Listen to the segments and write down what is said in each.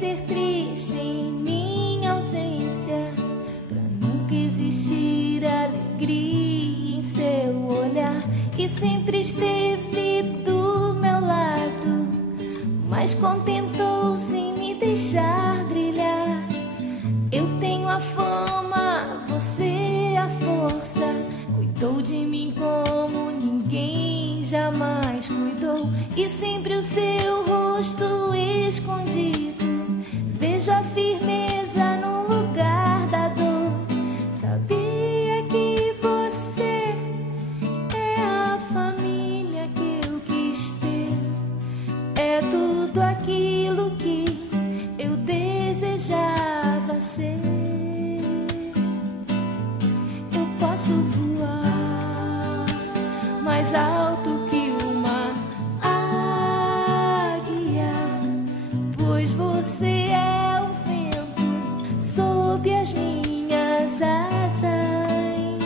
ser triste em minha ausência, pra nunca existir alegria em seu olhar, que sempre esteve do meu lado, mas contentou-se em me deixar brilhar. Eu tenho a fama, você a força, cuidou de mim como ninguém jamais cuidou, e sempre o seu rosto escondido vejo a firmeza no lugar da dor. Sabia que você é a família que eu quis ter, é tudo aquilo que eu desejava ser. Eu posso voar mais alto que uma águia, pois você é o vento sob as minhas asas.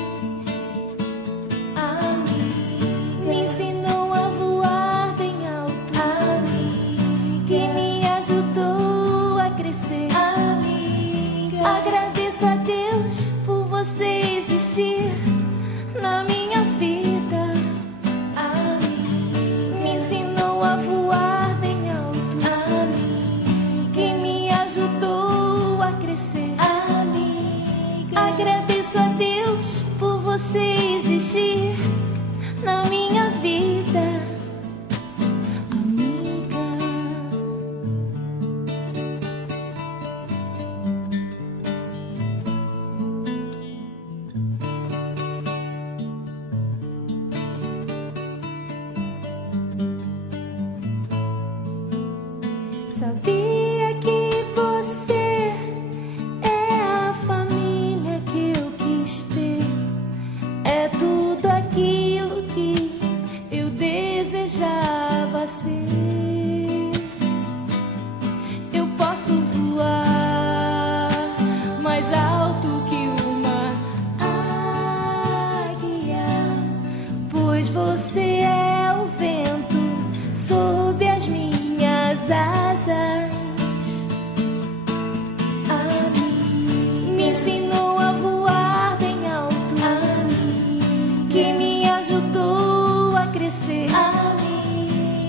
Amiga, me ensinou a voar bem alto. Amiga, que me ajudou a crescer. Amiga, agradeço a Deus por você existir na minha vida. Amiga, me ensinou a voar bem alto. Amiga, que me ajudou a crescer. Amiga, agradeço a Deus por você existir na minha vida. Amiga, sabia que você é a família que eu quis ter, é tudo aquilo que eu desejava ser. Eu posso voar mais alto que uma águia, pois você é o vento sob as minhas asas. Me ensinou a voar bem alto. Que me ajudou a crescer.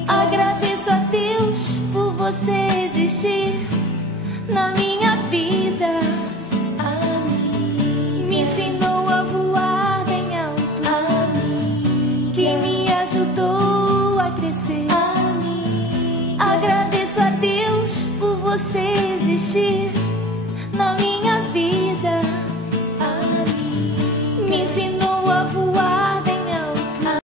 Agradeço a Deus por você existir na minha vida. Me ensinou a voar bem alto. Que me ajudou a crescer. Agradeço a Deus por você existir na minha